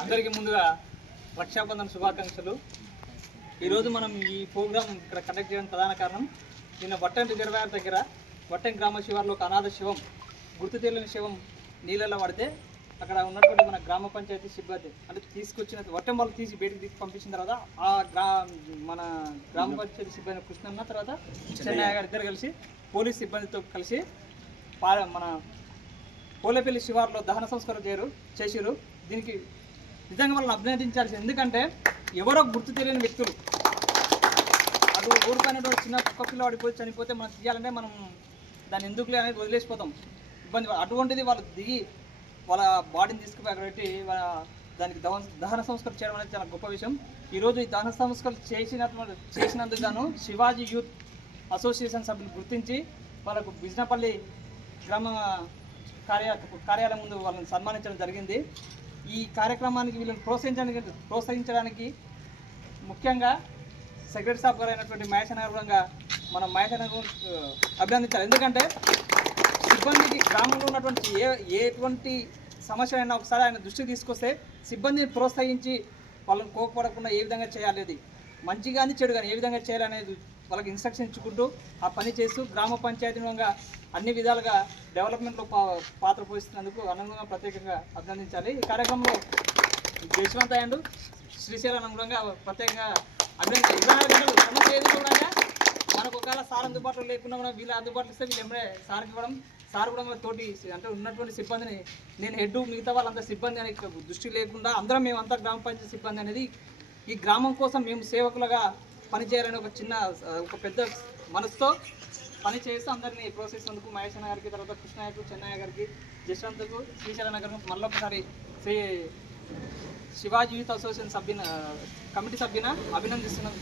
అందరికీ ముందుగా రక్షాబంధన్ శుభాకాంక్షలు. ఈరోజు మనం ఈ ప్రోగ్రాం ఇక్కడ కండక్ట్ చేయడానికి ప్రధాన కారణం, నిన్న వట్టం రిజర్వాయర్ దగ్గర వట్టం గ్రామ శివార్లో ఒక అనాథ శివం, గుర్తు తెలియని శివం నీళ్ళలో పడితే అక్కడ ఉన్నటువంటి మన గ్రామ పంచాయతీ సిబ్బంది అంటే తీసుకొచ్చిన వట్టం వాళ్ళు తీసి బయటకు పంపించిన తర్వాత మన గ్రామ పంచాయతీ సిబ్బంది కృష్ణన్న తర్వాత చెన్నయ్య గారు ఇద్దరు కలిసి పోలీస్ సిబ్బందితో కలిసి మన పోలేపల్లి శివార్లో దహన సంస్కారం చేసిరు. దీనికి నిజంగా వాళ్ళని అభినందించాల్సి, ఎందుకంటే ఎవరో గుర్తు తెలియని వ్యక్తులు అటు ఊరిపోయినటువంటి చిన్న కుక్క పిల్లవాడి పోయి చనిపోతే మనం తీయాలంటే మనం దాన్ని ఎందుకులే అనేది వదిలేసిపోతాం, ఇబ్బంది. అటువంటిది వాళ్ళు దిగి వాళ్ళ బాడీని తీసుకుపోయి అక్కడ పెట్టి దానికి దహన సంస్కారం చేయడం అనేది చాలా గొప్ప విషయం. ఈరోజు ఈ దహన సంస్కారం చేసినందుకు గాను శివాజీ యూత్ అసోసియేషన్ సభ్యులు గుర్తించి వాళ్ళకు బిజినపల్లి గ్రామ కార్యాలయం ముందు వాళ్ళని సన్మానించడం జరిగింది. ఈ కార్యక్రమానికి వీళ్ళని ప్రోత్సహించడానికి ముఖ్యంగా సెక్రటరీ సాబ్ గారు అయినటువంటి మహేశనగరంగా మనం మహేశనగరం అభినందించాలి. ఎందుకంటే సిబ్బందికి గ్రామంలో ఉన్నటువంటి ఎటువంటి సమస్య అయినా ఒకసారి ఆయన దృష్టికి తీసుకొస్తే సిబ్బందిని ప్రోత్సహించి వాళ్ళని కోపపడకుండా ఏ విధంగా చేయాలి, మంచి కానీ చెడు కానీ ఏ విధంగా చేయాలనేది వాళ్ళకి ఇన్స్ట్రక్షన్ ఇచ్చుకుంటూ ఆ పని చేస్తూ గ్రామ పంచాయతీగా అన్ని విధాలుగా డెవలప్మెంట్లో పాత్ర పోషిస్తున్నందుకు అనుగుణంగా ప్రత్యేకంగా అభినందించాలి. ఈ కార్యక్రమంలో జయశ్వంత్ అండ్ శ్రీశైలం అనుగుణంగా ప్రత్యేకంగా అభినందించాలి. 24 గంటలు సమస్య ఏది కూడా మనకు ఒకవేళ సార్ అందుబాటులో లేకుండా కూడా వీళ్ళు అందుబాటులో ఇస్తే వీళ్ళు ఏమైనా సార్కి ఇవ్వడం, సార్ కూడా తోటి అంటే ఉన్నటువంటి సిబ్బందిని నేను హెడ్ మిగతా వాళ్ళంతా సిబ్బంది అనే దృష్టి లేకుండా అందరం మేమంతా గ్రామ పంచాయతీ సిబ్బంది అనేది ఈ గ్రామం కోసం మేము సేవకులుగా పనిచేయాలని ఒక పెద్ద మనసుతో పని చేస్తూ అందరినీ ప్రోత్సహిస్తున్నందుకు మహేశన్న గారికి, తర్వాత కృష్ణయ్యకు, చెన్నయ్య గారికి, జశ్వంత్కు, శ్రీశైలం గారికి మళ్ళొకసారి శివాజీ యూత్ అసోసియేషన్ కమిటీ సభ్యున అభినందిస్తున్నాను.